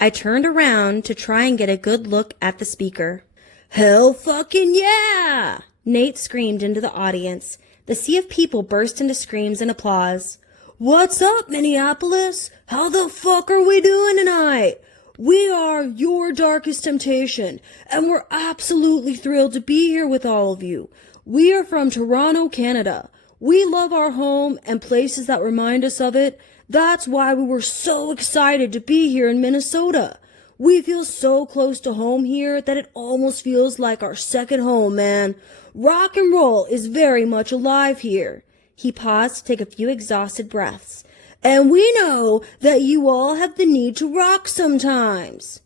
I turned around to try and get a good look at the speaker. Hell fucking yeah! Nate screamed into the audience. The sea of people burst into screams and applause. What's up, Minneapolis? How the fuck are we doing tonight? We are your darkest temptation, and we're absolutely thrilled to be here with all of you. We are from Toronto, Canada. We love our home and places that remind us of it. That's why we were so excited to be here in Minnesota. We feel so close to home here that it almost feels like our second home, man. Rock and roll is very much alive here. He paused to take a few exhausted breaths. And we know that you all have the need to rock sometimes.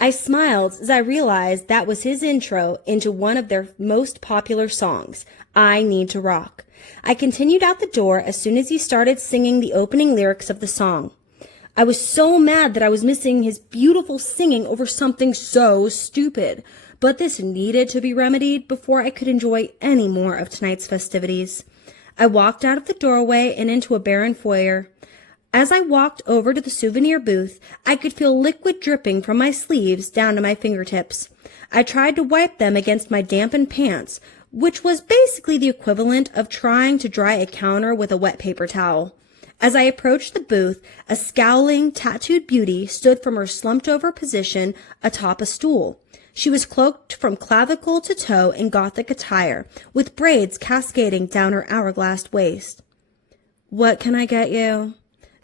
I smiled as I realized that was his intro into one of their most popular songs, I Need to Rock. I continued out the door as soon as he started singing the opening lyrics of the song. I was so mad that I was missing his beautiful singing over something so stupid, but this needed to be remedied before I could enjoy any more of tonight's festivities. I walked out of the doorway and into a barren foyer. As I walked over to the souvenir booth, I could feel liquid dripping from my sleeves down to my fingertips. I tried to wipe them against my dampened pants, which was basically the equivalent of trying to dry a counter with a wet paper towel. As I approached the booth, a scowling, tattooed beauty stood from her slumped-over position atop a stool. She was cloaked from clavicle to toe in gothic attire, with braids cascading down her hourglass waist. "What can I get you?"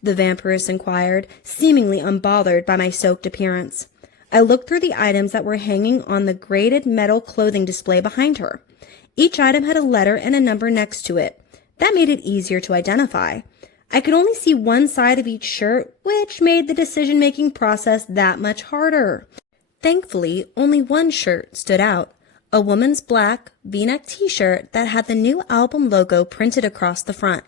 the vampiress inquired, seemingly unbothered by my soaked appearance. I looked through the items that were hanging on the grated metal clothing display behind her. Each item had a letter and a number next to it. That made it easier to identify. I could only see one side of each shirt, which made the decision-making process that much harder. Thankfully, only one shirt stood out, a woman's black V-neck t-shirt that had the new album logo printed across the front.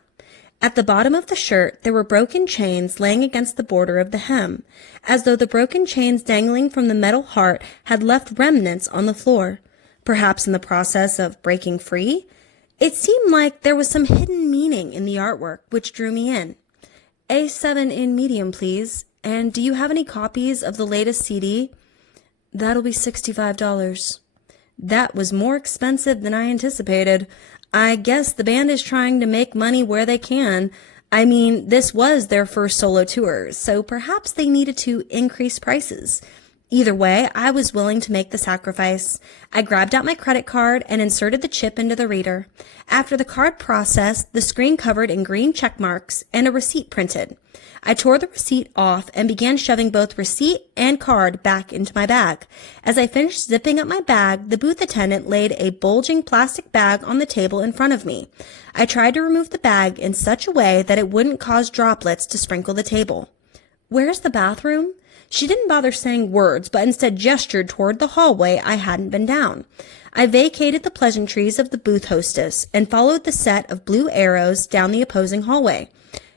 At the bottom of the shirt, there were broken chains laying against the border of the hem, as though the broken chains dangling from the metal heart had left remnants on the floor, perhaps in the process of breaking free. It seemed like there was some hidden meaning in the artwork, which drew me in. "A7 in medium, please. And do you have any copies of the latest CD? That'll be $65. That was more expensive than I anticipated. I guess the band is trying to make money where they can. I mean, this was their first solo tour, so perhaps they needed to increase prices. Either way, I was willing to make the sacrifice. I grabbed out my credit card and inserted the chip into the reader. After the card processed, the screen covered in green check marks and a receipt printed. I tore the receipt off and began shoving both receipt and card back into my bag. As I finished zipping up my bag, the booth attendant laid a bulging plastic bag on the table in front of me. I tried to remove the bag in such a way that it wouldn't cause droplets to sprinkle the table. "Where's the bathroom?" She didn't bother saying words, but instead gestured toward the hallway I hadn't been down. I vacated the pleasantries of the booth hostess and followed the set of blue arrows down the opposing hallway.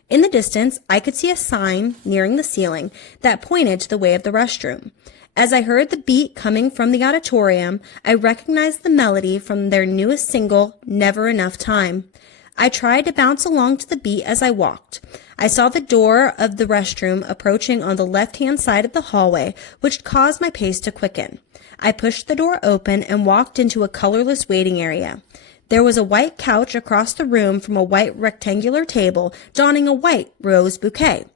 In the distance, I could see a sign nearing the ceiling that pointed to the way of the restroom. As I heard the beat coming from the auditorium, I recognized the melody from their newest single, Never Enough Time. I tried to bounce along to the beat as I walked. I saw the door of the restroom approaching on the left-hand side of the hallway, which caused my pace to quicken. I pushed the door open and walked into a colorless waiting area. There was a white couch across the room from a white rectangular table, donning a white rose bouquet.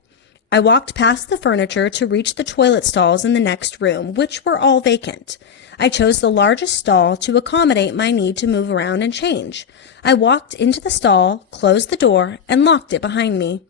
I walked past the furniture to reach the toilet stalls in the next room, which were all vacant. I chose the largest stall to accommodate my need to move around and change. I walked into the stall, closed the door, and locked it behind me.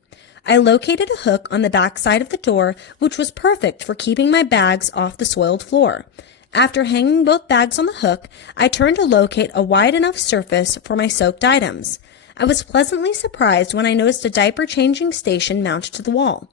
I located a hook on the back side of the door, which was perfect for keeping my bags off the soiled floor. After hanging both bags on the hook, I turned to locate a wide enough surface for my soaked items. I was pleasantly surprised when I noticed a diaper changing station mounted to the wall.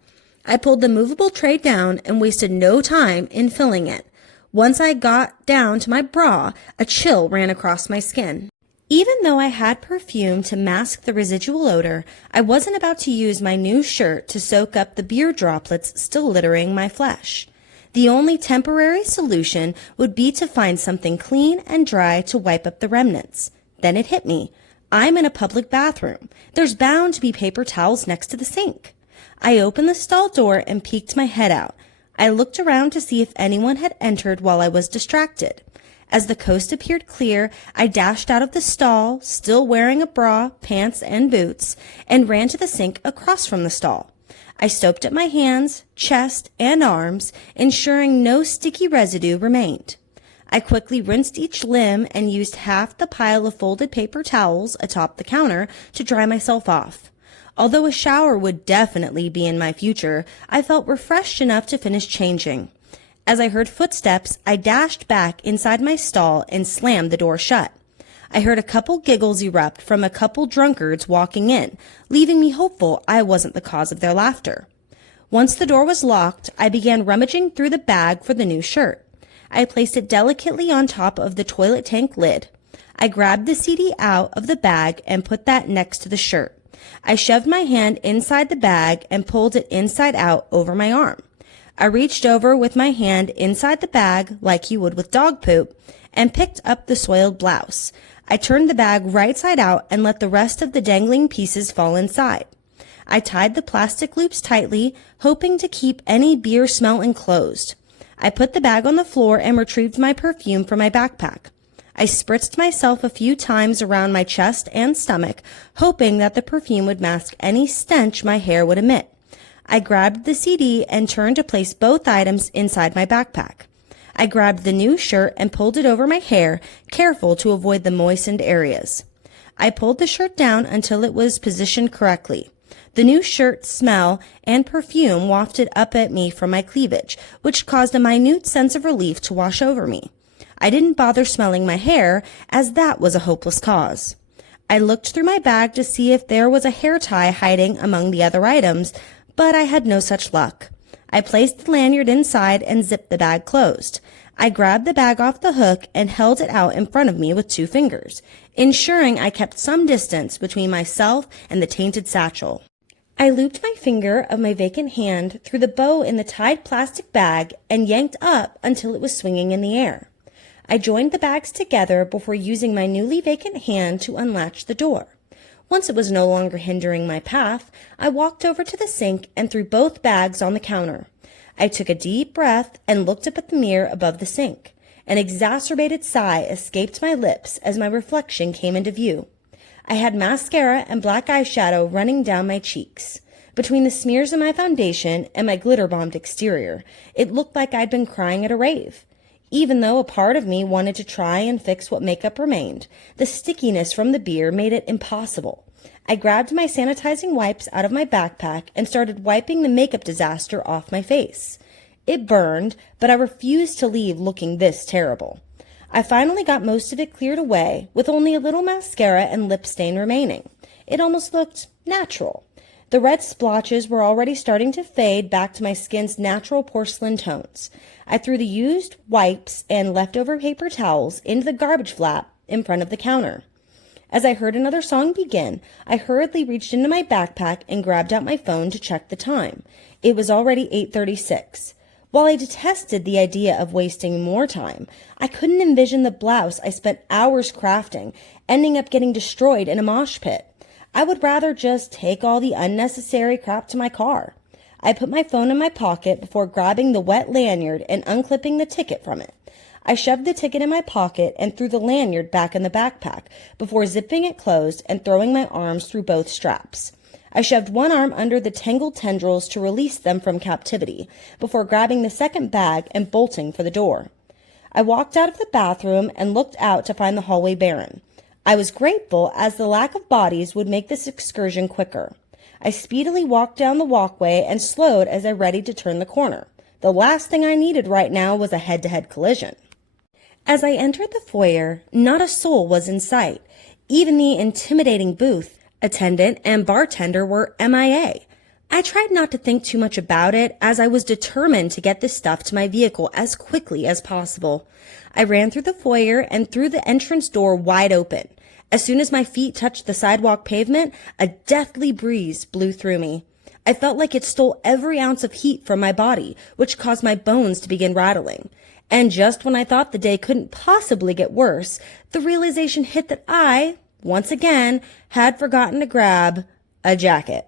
I pulled the movable tray down and wasted no time in filling it. Once I got down to my bra, a chill ran across my skin. Even though I had perfume to mask the residual odor, I wasn't about to use my new shirt to soak up the beer droplets still littering my flesh. The only temporary solution would be to find something clean and dry to wipe up the remnants. Then it hit me. I'm in a public bathroom. There's bound to be paper towels next to the sink. I opened the stall door and peeked my head out. I looked around to see if anyone had entered while I was distracted. As the coast appeared clear, I dashed out of the stall, still wearing a bra, pants, and boots, and ran to the sink across from the stall. I soaped up my hands, chest, and arms, ensuring no sticky residue remained. I quickly rinsed each limb and used half the pile of folded paper towels atop the counter to dry myself off. Although a shower would definitely be in my future, I felt refreshed enough to finish changing. As I heard footsteps, I dashed back inside my stall and slammed the door shut. I heard a couple giggles erupt from a couple drunkards walking in, leaving me hopeful I wasn't the cause of their laughter. Once the door was locked, I began rummaging through the bag for the new shirt. I placed it delicately on top of the toilet tank lid. I grabbed the CD out of the bag and put that next to the shirt. I shoved my hand inside the bag and pulled it inside out over my arm. I reached over with my hand inside the bag, like you would with dog poop, and picked up the soiled blouse. I turned the bag right side out and let the rest of the dangling pieces fall inside. I tied the plastic loops tightly, hoping to keep any beer smell enclosed. I put the bag on the floor and retrieved my perfume from my backpack. I spritzed myself a few times around my chest and stomach, hoping that the perfume would mask any stench my hair would emit. I grabbed the CD and turned to place both items inside my backpack. I grabbed the new shirt and pulled it over my hair, careful to avoid the moistened areas. I pulled the shirt down until it was positioned correctly. The new shirt smell and perfume wafted up at me from my cleavage, which caused a minute sense of relief to wash over me. I didn't bother smelling my hair, as that was a hopeless cause. I looked through my bag to see if there was a hair tie hiding among the other items, but I had no such luck. I placed the lanyard inside and zipped the bag closed. I grabbed the bag off the hook and held it out in front of me with 2 fingers, ensuring I kept some distance between myself and the tainted satchel. I looped my finger of my vacant hand through the bow in the tied plastic bag and yanked up until it was swinging in the air. I joined the bags together before using my newly vacant hand to unlatch the door. Once it was no longer hindering my path, I walked over to the sink and threw both bags on the counter. I took a deep breath and looked up at the mirror above the sink. An exacerbated sigh escaped my lips as my reflection came into view. I had mascara and black eyeshadow running down my cheeks. Between the smears of my foundation and my glitter-bombed exterior, it looked like I'd been crying at a rave. Even though a part of me wanted to try and fix what makeup remained, the stickiness from the beer made it impossible. I grabbed my sanitizing wipes out of my backpack and started wiping the makeup disaster off my face. It burned, but I refused to leave looking this terrible. I finally got most of it cleared away, with only a little mascara and lip stain remaining. It almost looked natural. The red splotches were already starting to fade back to my skin's natural porcelain tones. I threw the used wipes and leftover paper towels into the garbage flap in front of the counter. As I heard another song begin, I hurriedly reached into my backpack and grabbed out my phone to check the time. It was already 8:36. While I detested the idea of wasting more time, I couldn't envision the blouse I spent hours crafting ending up getting destroyed in a mosh pit. I would rather just take all the unnecessary crap to my car. I put my phone in my pocket before grabbing the wet lanyard and unclipping the ticket from it. I shoved the ticket in my pocket and threw the lanyard back in the backpack before zipping it closed and throwing my arms through both straps. I shoved one arm under the tangled tendrils to release them from captivity before grabbing the second bag and bolting for the door. I walked out of the bathroom and looked out to find the hallway barren. I was grateful, as the lack of bodies would make this excursion quicker. I speedily walked down the walkway and slowed as I readied to turn the corner. The last thing I needed right now was a head-to-head collision. As I entered the foyer, not a soul was in sight. Even the intimidating booth attendant and bartender were MIA. I tried not to think too much about it, as I was determined to get this stuff to my vehicle as quickly as possible. I ran through the foyer and threw the entrance door wide open. As soon as my feet touched the sidewalk pavement, a deathly breeze blew through me. I felt like it stole every ounce of heat from my body, which caused my bones to begin rattling. And just when I thought the day couldn't possibly get worse, the realization hit that I, once again, had forgotten to grab a jacket.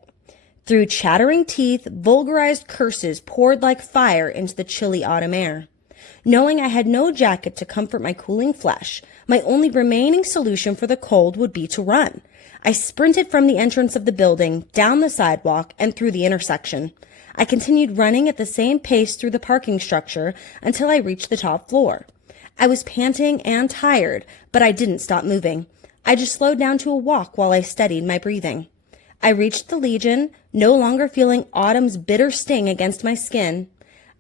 Through chattering teeth, vulgarized curses poured like fire into the chilly autumn air. Knowing I had no jacket to comfort my cooling flesh, my only remaining solution for the cold would be to run. I sprinted from the entrance of the building, down the sidewalk, and through the intersection. I continued running at the same pace through the parking structure until I reached the top floor. I was panting and tired, but I didn't stop moving. I just slowed down to a walk while I steadied my breathing. I reached the Legion, no longer feeling autumn's bitter sting against my skin.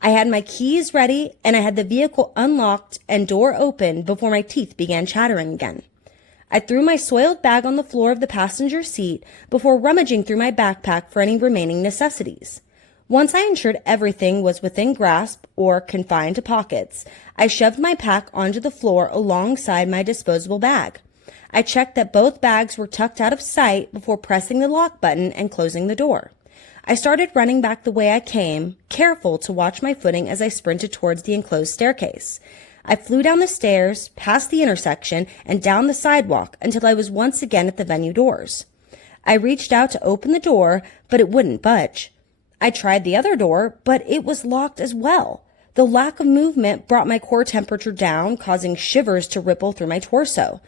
I had my keys ready, and I had the vehicle unlocked and door open before my teeth began chattering again. I threw my soiled bag on the floor of the passenger seat before rummaging through my backpack for any remaining necessities. Once I ensured everything was within grasp or confined to pockets, I shoved my pack onto the floor alongside my disposable bag. I checked that both bags were tucked out of sight before pressing the lock button and closing the door. I started running back the way I came, careful to watch my footing as I sprinted towards the enclosed staircase. I flew down the stairs, past the intersection, and down the sidewalk until I was once again at the venue doors. I reached out to open the door, but it wouldn't budge. I tried the other door, but it was locked as well. The lack of movement brought my core temperature down, causing shivers to ripple through my torso.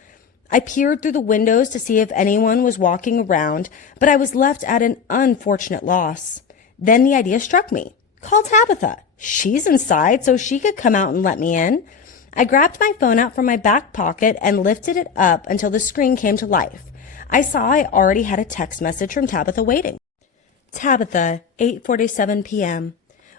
I peered through the windows to see if anyone was walking around, but I was left at an unfortunate loss. Then the idea struck me. Call Tabitha. She's inside, so she could come out and let me in. I grabbed my phone out from my back pocket and lifted it up until the screen came to life. I saw I already had a text message from Tabitha waiting. Tabitha, 8:47 p.m.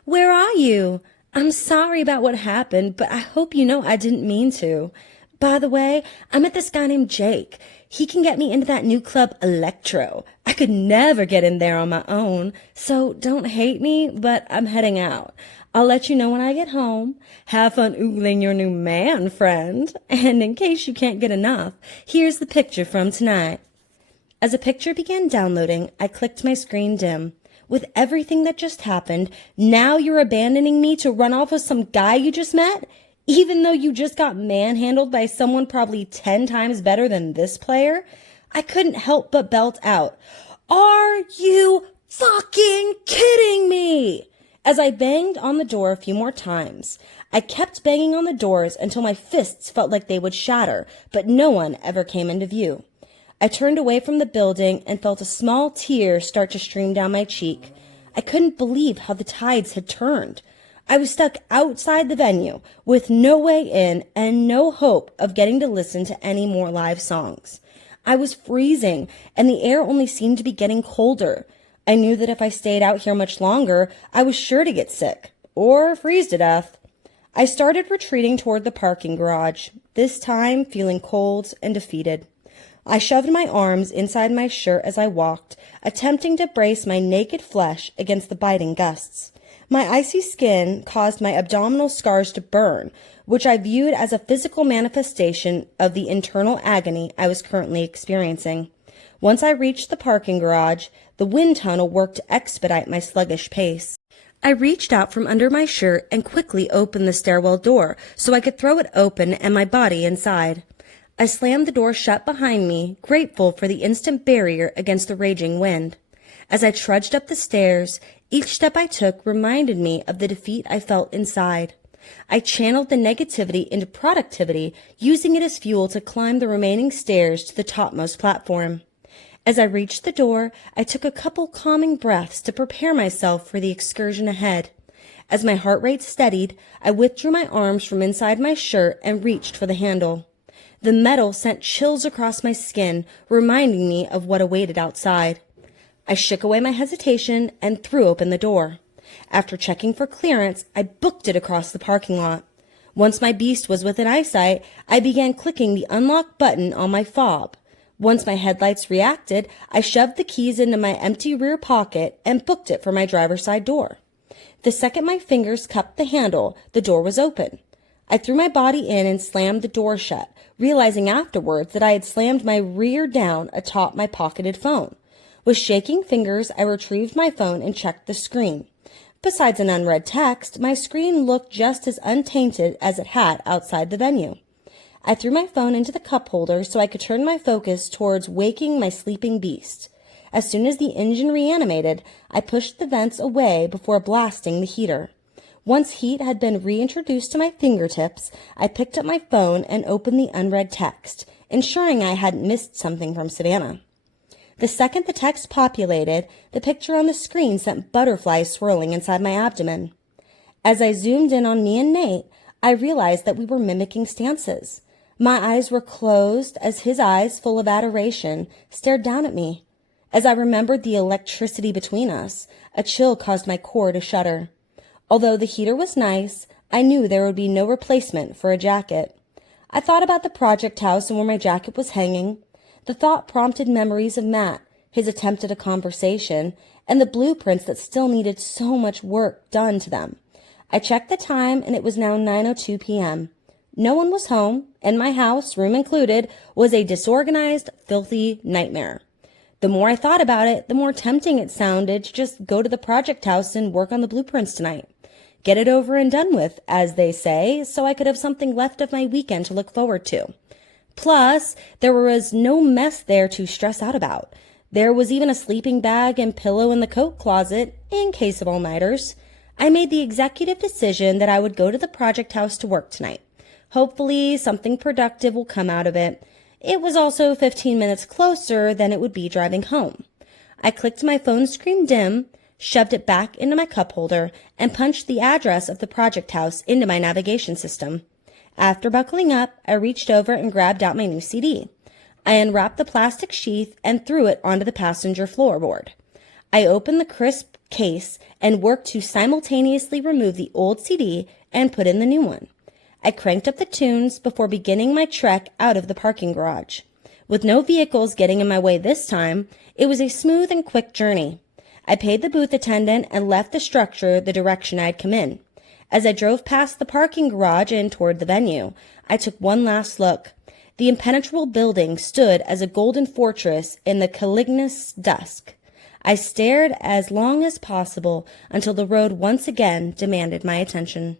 Where are you? I'm sorry about what happened, but I hope you know I didn't mean to. By the way, I met this guy named Jake. He can get me into that new club, Electro. I could never get in there on my own, so don't hate me, but I'm heading out. I'll let you know when I get home. Have fun oogling your new man, friend. And in case you can't get enough, here's the picture from tonight. As a picture began downloading, I clicked my screen dim. With everything that just happened, now you're abandoning me to run off with some guy you just met? Even though you just got manhandled by someone probably 10 times better than this player? I couldn't help but belt out, "Are you fucking kidding me?" As I banged on the door a few more times. I kept banging on the doors until my fists felt like they would shatter, but no one ever came into view. I turned away from the building and felt a small tear start to stream down my cheek. I couldn't believe how the tides had turned. I was stuck outside the venue with no way in and no hope of getting to listen to any more live songs. I was freezing, and the air only seemed to be getting colder. I knew that if I stayed out here much longer, I was sure to get sick or freeze to death. I started retreating toward the parking garage, this time feeling cold and defeated. I shoved my arms inside my shirt as I walked, attempting to brace my naked flesh against the biting gusts. My icy skin caused my abdominal scars to burn, which I viewed as a physical manifestation of the internal agony I was currently experiencing. Once I reached the parking garage, the wind tunnel worked to expedite my sluggish pace. I reached out from under my shirt and quickly opened the stairwell door so I could throw it open and my body inside. I slammed the door shut behind me, grateful for the instant barrier against the raging wind. As I trudged up the stairs, each step I took reminded me of the defeat I felt inside. I channeled the negativity into productivity, using it as fuel to climb the remaining stairs to the topmost platform. As I reached the door, I took a couple calming breaths to prepare myself for the excursion ahead. As my heart rate steadied, I withdrew my arms from inside my shirt and reached for the handle. The metal sent chills across my skin, reminding me of what awaited outside. I shook away my hesitation and threw open the door. After checking for clearance, I booked it across the parking lot. Once my beast was within eyesight, I began clicking the unlock button on my fob. Once my headlights reacted, I shoved the keys into my empty rear pocket and booked it for my driver's side door. The second my fingers cupped the handle, the door was open. I threw my body in and slammed the door shut, realizing afterwards that I had slammed my rear down atop my pocketed phone. With shaking fingers, I retrieved my phone and checked the screen. Besides an unread text, my screen looked just as untainted as it had outside the venue. I threw my phone into the cup holder so I could turn my focus towards waking my sleeping beast. As soon as the engine reanimated, I pushed the vents away before blasting the heater. Once heat had been reintroduced to my fingertips, I picked up my phone and opened the unread text, ensuring I hadn't missed something from Savannah. The second the text populated, the picture on the screen sent butterflies swirling inside my abdomen. As I zoomed in on me and Nate, I realized that we were mimicking stances. My eyes were closed as his eyes, full of adoration, stared down at me. As I remembered the electricity between us, a chill caused my core to shudder. Although the heater was nice, I knew there would be no replacement for a jacket. I thought about the project house and where my jacket was hanging. The thought prompted memories of Matt, his attempt at a conversation, and the blueprints that still needed so much work done to them. I checked the time, and it was now 9:02 p.m. No one was home, and my house, room included, was a disorganized, filthy nightmare. The more I thought about it, the more tempting it sounded to just go to the project house and work on the blueprints tonight. Get it over and done with, as they say, so I could have something left of my weekend to look forward to. Plus, there was no mess there to stress out about. There was even a sleeping bag and pillow in the coat closet, in case of all-nighters. I made the executive decision that I would go to the project house to work tonight. Hopefully, something productive will come out of it. It was also 15 minutes closer than it would be driving home. I clicked my phone screen dim, shoved it back into my cup holder, and punched the address of the project house into my navigation system. After buckling up, I reached over and grabbed out my new CD. I unwrapped the plastic sheath and threw it onto the passenger floorboard. I opened the crisp case and worked to simultaneously remove the old CD and put in the new one. I cranked up the tunes before beginning my trek out of the parking garage. With no vehicles getting in my way this time, it was a smooth and quick journey. I paid the booth attendant and left the structure the direction I had come in. As I drove past the parking garage and toward the venue, I took one last look. The impenetrable building stood as a golden fortress in the calignous dusk. I stared as long as possible until the road once again demanded my attention.